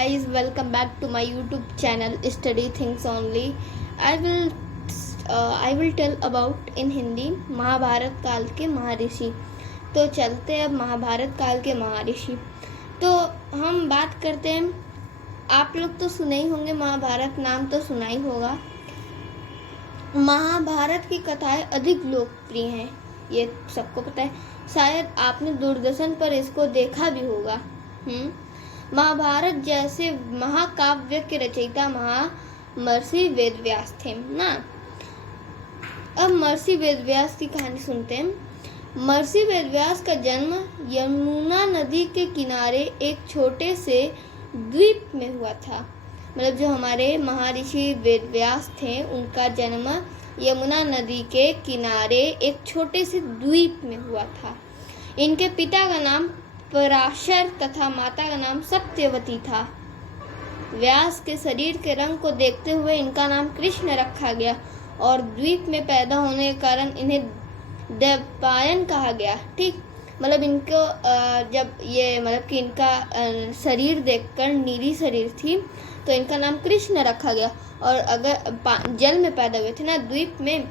guys, welcome back to my YouTube channel Study Things Only. I will I will tell about in Hindi Mahabharat काल के महर्षि। तो चलते हैं अब महाभारत काल के महर्षि। तो हम बात करते हैं, आप लोग तो सुने ही होंगे, महाभारत नाम तो सुना ही होगा। महाभारत की कथाएं अधिक लोकप्रिय हैं, ये सबको पता है। शायद आपने दूरदर्शन पर इसको देखा भी होगा। महाभारत जैसे महाकाव्य के रचयिता महर्षि वेदव्यास थे ना। अब महर्षि वेदव्यास की कहानी सुनते हैं। महर्षि वेदव्यास का जन्म यमुना नदी के किनारे एक छोटे से द्वीप में हुआ था। मतलब जो हमारे महर्षि वेदव्यास थे उनका जन्म यमुना नदी के किनारे एक छोटे से द्वीप में हुआ था। इनके पिता का नाम पराशर तथा माता का नाम सत्यवती था। व्यास के शरीर के रंग को देखते हुए इनका नाम कृष्ण रखा गया और द्वीप में पैदा होने के कारण इन्हें द्वैपायन कहा गया। ठीक, मतलब इनको जब ये मतलब कि इनका शरीर देखकर नीली शरीर थी तो इनका नाम कृष्ण रखा गया। और अगर जल में पैदा हुए थे ना द्वीप में,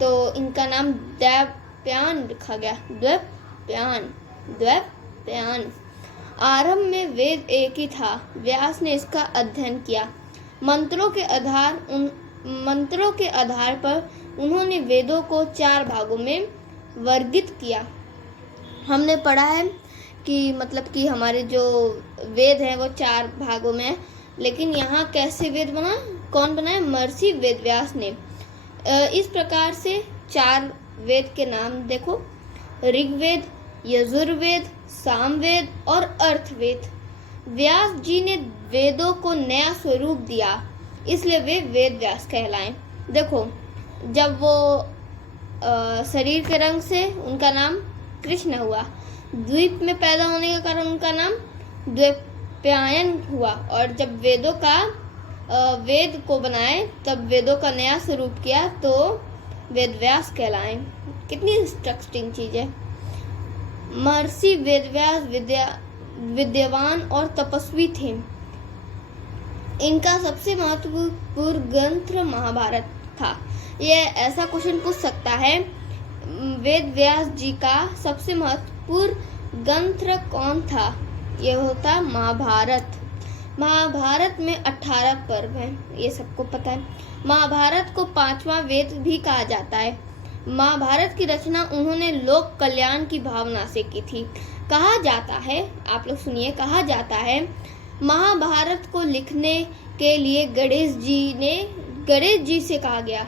तो इनका नाम द्वैपायन रखा गया। द्वैपायन। आरंभ में वेद एक ही था। व्यास ने इसका अध्ययन किया। मंत्रों के आधार पर उन्होंने वेदों को 4 भागों में वर्गीकृत किया। हमने पढ़ा है कि मतलब कि हमारे जो वेद हैं वो 4 भागों में है, लेकिन यहाँ कैसे वेद बना, कौन बनाया? महर्षि वेदव्यास ने। इस प्रकार से 4 वेद के नाम देखो, ऋग्वेद, यजुर्वेद, सामवेद और अर्थवेद। व्यास जी ने वेदों को नया स्वरूप दिया, इसलिए वे वेद व्यास कहलाए। देखो, जब वो शरीर के रंग से उनका नाम कृष्ण हुआ, द्वीप में पैदा होने के कारण उनका नाम द्वैपायन हुआ, और जब वेद को बनाए तब वेदों का नया स्वरूप किया तो वेद व्यास कहलाए। कितनी इंटरेस्टिंग चीज है। महर्षि वेदव्यास विद्यावान और तपस्वी थे। इनका सबसे महत्वपूर्ण ग्रंथ महाभारत था। यह ऐसा क्वेश्चन पूछ सकता है, वेदव्यास जी का सबसे महत्वपूर्ण ग्रंथ कौन था? यह होता महाभारत। महाभारत में 18 पर्व हैं, ये सबको पता है। महाभारत को 5वां वेद भी कहा जाता है। महाभारत की रचना उन्होंने लोक कल्याण की भावना से की थी। कहा जाता है, आप लोग सुनिए, कहा जाता है महाभारत को लिखने के लिए गणेश जी से कहा गया।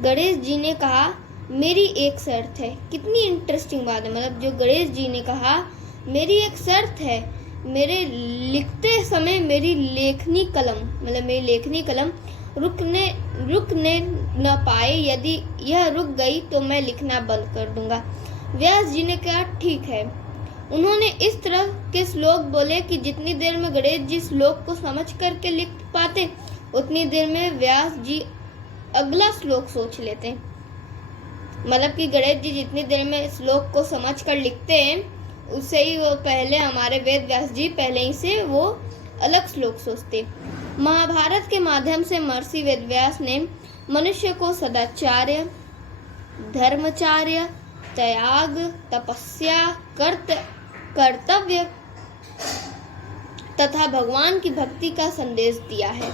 गणेश जी ने कहा, मेरी एक शर्त है। कितनी इंटरेस्टिंग बात है। मतलब जो गणेश जी ने कहा, मेरी एक शर्त है, मेरे लिखते समय मेरी लेखनी कलम रुकने न पाए। यदि यह रुक गई तो मैं लिखना बंद कर दूंगा। व्यास जी ने कहा, ठीक है। उन्होंने इस तरह के श्लोक बोले कि जितनी देर में गणेश जी श्लोक को समझ करके लिख पाते, उतनी देर में व्यास जी अगला श्लोक सोच लेते। मतलब कि गणेश जी जितनी देर में श्लोक को समझ कर लिखते हैं, उससे ही वो पहले हमारे वेद व्यास जी पहले ही से वो अलग श्लोक सोचते। महाभारत के माध्यम से महर्षि वेदव्यास ने मनुष्य को सदाचार्य, धर्मचार्य, त्याग, तपस्या, कर्तव्य तथा भगवान की भक्ति का संदेश दिया है।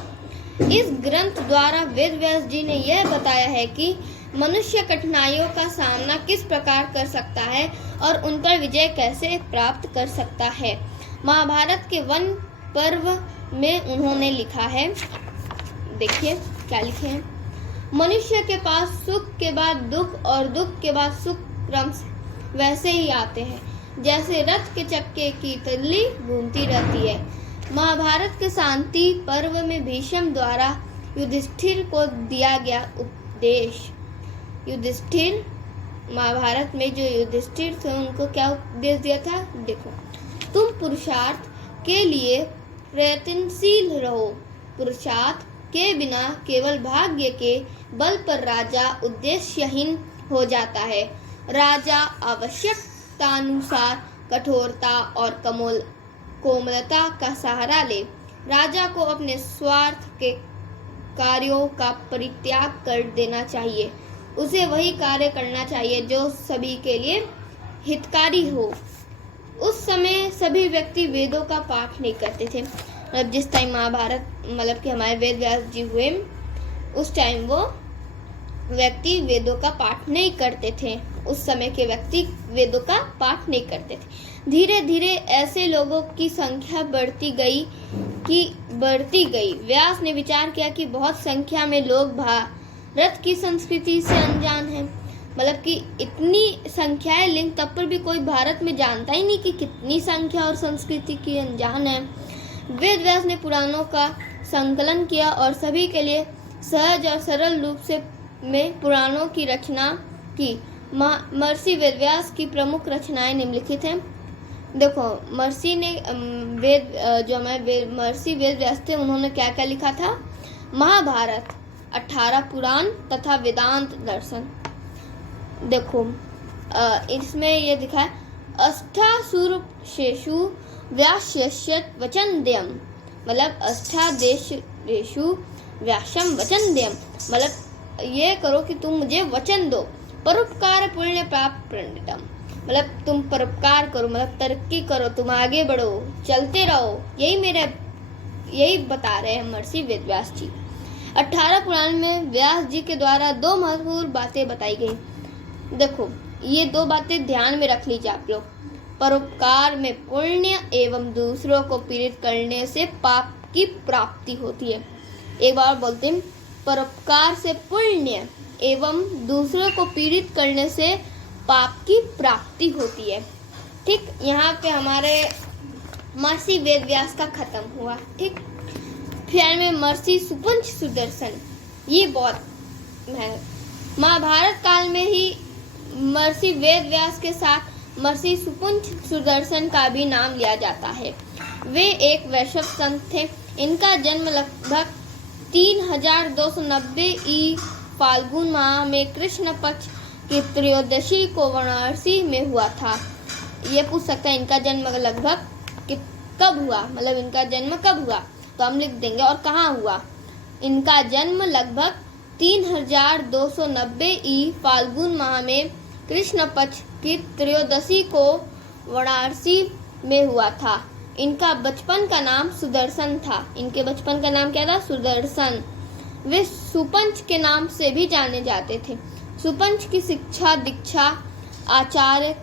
इस ग्रंथ द्वारा वेदव्यास जी ने यह बताया है कि मनुष्य कठिनाइयों का सामना किस प्रकार कर सकता है और उन पर विजय कैसे प्राप्त कर सकता है। महाभारत के वन पर्व में उन्होंने लिखा है, देखिए क्या लिखे हैं। मनुष्य के पास सुख के बाद दुख और दुख के बाद सुख क्रम से वैसे ही आते हैं, जैसे रथ के चक्के की तिल्ली घूमती रहती है। महाभारत के शांति पर्व में भीष्म द्वारा युधिष्ठिर को दिया गया उपदेश। युधिष्ठिर, महाभारत में जो युधिष्ठिर थे उनको क्या उपदेश दिया था? देखो, तुम पुरुषार्थ के लिए प्रयत्नशील रहो। पुरुषार्थ के बिना केवल भाग्य के बल पर राजा उद्देश्यहीन हो जाता है। राजा आवश्यकतानुसार कठोरता और कोमलता का सहारा ले। राजा को अपने स्वार्थ के कार्यों का परित्याग कर देना चाहिए। उसे वही कार्य करना चाहिए जो सभी के लिए हितकारी हो। उस समय सभी व्यक्ति वेदों का पाठ नहीं करते थे। मतलब जिस टाइम महाभारत मतलब कि हमारे वेद व्यास जी हुए, उस टाइम वो व्यक्ति वेदों का पाठ नहीं करते थे। उस समय के व्यक्ति वेदों का पाठ नहीं करते थे। धीरे धीरे ऐसे लोगों की संख्या बढ़ती गई। व्यास ने विचार किया कि बहुत संख्या में लोग भारत की संस्कृति से अनजान हैं। मतलब कि इतनी संख्या है, लेकिन तब पर भी कोई भारत में जानता ही नहीं कि कितनी संख्या और संस्कृति की अनजान है। वेद व्यास ने पुराणों का संकलन किया और सभी के लिए सहज और सरल रूप से में पुराणों की रचना की। महर्षि वेदव्यास की प्रमुख रचनाएं निम्नलिखित हैं। देखो, महर्षि ने महर्षि वेदव्यास थे, उन्होंने क्या क्या लिखा था? महाभारत, 18 पुराण तथा वेदांत दर्शन। देखो इसमें ये दिखा है, अष्टासुरशेषु व्यास्यस्य वचनद्वयम्, मतलब अष्टादेशेषु व्यासम वचनद्वयम्, मतलब ये करो कि तुम मुझे वचन दो। परोपकार पुण्य प्राप्त प्रणितम, मतलब तुम परोपकार करो, मतलब तरक्की करो, तुम आगे बढ़ो, चलते रहो। यही बता रहे हैं महर्षि वेदव्यास जी। 18 पुराण में व्यास जी के द्वारा 2 महत्वपूर्ण बातें बताई गई। देखो, ये 2 बातें ध्यान में रख लीजिए आप लोग। परोपकार में पुण्य एवं दूसरों को पीड़ित करने से पाप की प्राप्ति होती है। एक बार बोलते हैं, परोपकार से पुण्य एवं दूसरों को पीड़ित करने से पाप की प्राप्ति होती है। ठीक, यहाँ पे हमारे महर्षि वेदव्यास का खत्म हुआ। ठीक, फिर में महर्षि सुपंच सुदर्शन, ये बहुत महाभारत काल में ही महर्षि वेदव्यास के साथ महर्षि सुपंच सुदर्शन का भी नाम लिया जाता है। वे एक वैष्णव संत थे। इनका जन्म लगभग 3290 ई फाल्गुन माह में कृष्ण पक्ष की त्रयोदशी को वाराणसी में हुआ था। ये पूछ सकता है इनका जन्म लगभग कब हुआ, मतलब इनका जन्म कब हुआ, तो हम लिख देंगे और कहाँ हुआ। इनका जन्म लगभग 3290 ई फाल्गुन माह में कृष्ण पक्ष की त्रयोदशी को वाराणसी में हुआ था। इनका बचपन का नाम सुदर्शन था। इनके बचपन का नाम क्या था? सुदर्शन। वे सुपंच के नाम से भी जाने जाते थे। सुपंच की शिक्षा दीक्षा आचार्य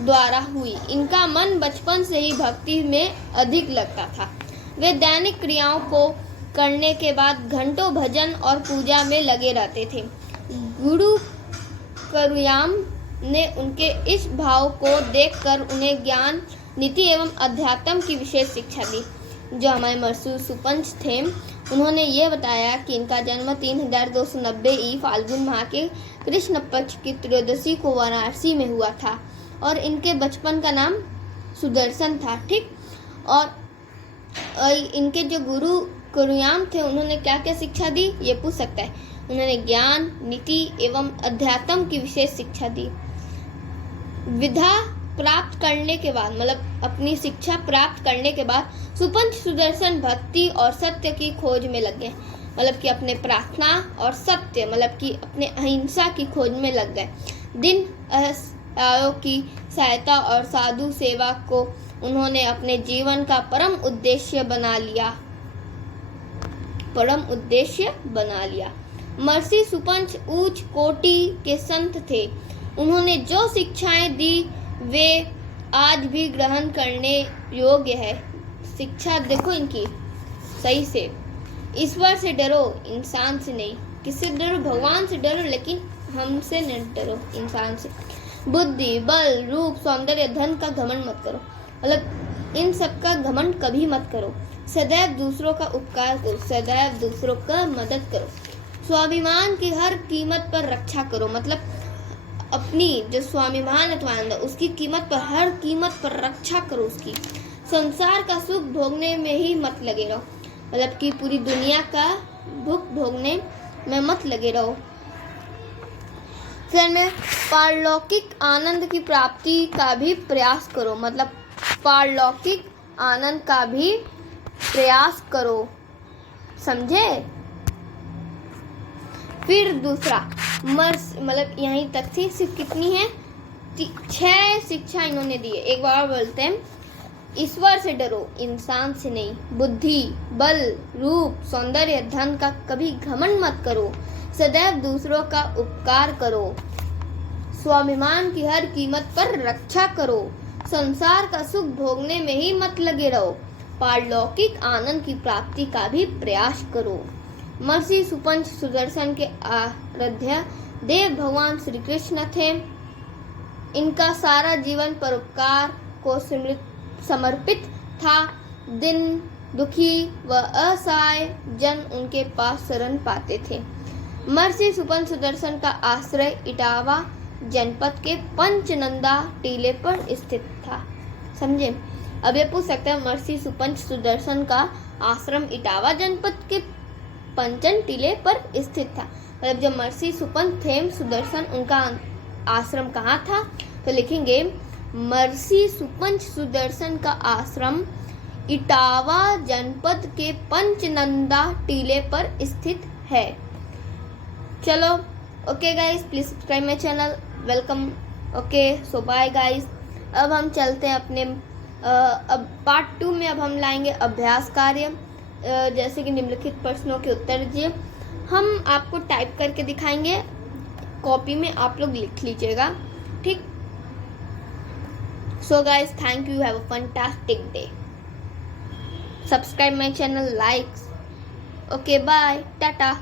द्वारा हुई। इनका मन बचपन से ही भक्ति में अधिक लगता था। वे दैनिक क्रियाओं को करने के बाद घंटों भजन और पूजा में लगे रहते थे। गुरु करुयाम ने उनके इस भाव को देखकर उन्हें ज्ञान, नीति एवं अध्यात्म की विशेष शिक्षा दी। जो हमारे महर्षि सुपंच थे, उन्होंने ये बताया कि इनका जन्म 3290 ई फाल्गुन माह के कृष्ण पक्ष की त्रयोदशी को वाराणसी में हुआ था और इनके बचपन का नाम सुदर्शन था। ठीक, और इनके जो गुरु करुयाम थे, उन्होंने क्या क्या शिक्षा दी, ये पूछ सकता है। उन्होंने ज्ञान, नीति एवं अध्यात्म की विशेष शिक्षा दी। विद्या प्राप्त करने के बाद, मतलब अपनी शिक्षा प्राप्त करने के बाद सुपंच सुदर्शन भक्ति और सत्य की खोज में लग गए। मतलब कि अपने प्रार्थना और सत्य, मतलब कि अपने अहिंसा की खोज में लग गए। दिन असहायों की सहायता और साधु सेवा को उन्होंने अपने जीवन का परम उद्देश्य बना लिया। महर्षि सुपंच उच्च कोटि के संत थे। उन्होंने जो शिक्षाएं दी वे आज भी ग्रहण करने योग्य है। शिक्षा देखो इनकी सही से। ईश्वर से डरो, इंसान से नहीं। किससे डरो? भगवान से डरो, लेकिन हमसे न डरो, इंसान से। बुद्धि, बल, रूप, सौंदर्य, धन का घमंड मत करो, मतलब इन सब का घमंड कभी मत करो। सदैव दूसरों का उपकार करो, सदैव दूसरों का मदद करो। स्वाभिमान की हर कीमत पर रक्षा करो, मतलब अपनी जो स्वाभिमान है तुम्हारे अंदर, उसकी कीमत पर, हर कीमत पर रक्षा करो उसकी। संसार का सुख भोगने में ही मत लगे रहो, मतलब कि पूरी दुनिया का भुख भोगने में मत लगे रहो। फिर में पारलौकिक आनंद की प्राप्ति का भी प्रयास करो, मतलब पारलौकिक आनंद का भी प्रयास करो। समझे? फिर दूसरा मतलब यहीं तक थी। सिर्फ कितनी है? 6 शिक्षा इन्होंने दी है। एक बार बोलते हैं, ईश्वर से डरो, इंसान से नहीं। बुद्धि, बल, रूप, सौंदर्य, धन का कभी घमंड मत करो। सदैव दूसरों का उपकार करो। स्वाभिमान की हर कीमत पर रक्षा करो। संसार का सुख भोगने में ही मत लगे रहो। पारलौकिक आनंद की प्राप्ति का भी प्रयास करो। महर्षि सुपंच सुदर्शन के आराध्य देव भगवान श्री कृष्ण थे। इनका सारा जीवन परोपकार को समर्पित था। दिन दुखी व असहाय जन उनके पास शरण पाते थे। महर्षि सुपंच सुदर्शन का आश्रय इटावा जनपद के पंचनंदा टीले पर स्थित था। समझे? अब ये पूछ सकते हैं, महर्षि सुपंच सुदर्शन का आश्रम इटावा जनपद के पंचन टीले पर स्थित था। मतलब जब महर्षि सुपंच थे सुदर्शन, उनका आश्रम कहाँ था? तो लिखेंगे महर्षि सुपंच सुदर्शन का आश्रम इटावा जनपद के पंचनंदा टीले पर स्थित है। चलो, okay guys, please subscribe my channel. Welcome. Okay, so bye guys. अब हम चलते हैं अपने अब पार्ट 2 में। अब हम लाएंगे अभ्यास कार्य, जैसे कि निम्नलिखित प्रश्नों के उत्तर दीजिए। हम आपको टाइप करके दिखाएंगे, कॉपी में आप लोग लिख लीजिएगा, ठीक? So guys, thank you, have a fantastic day. Subscribe my channel, likes. Okay, bye, Tata.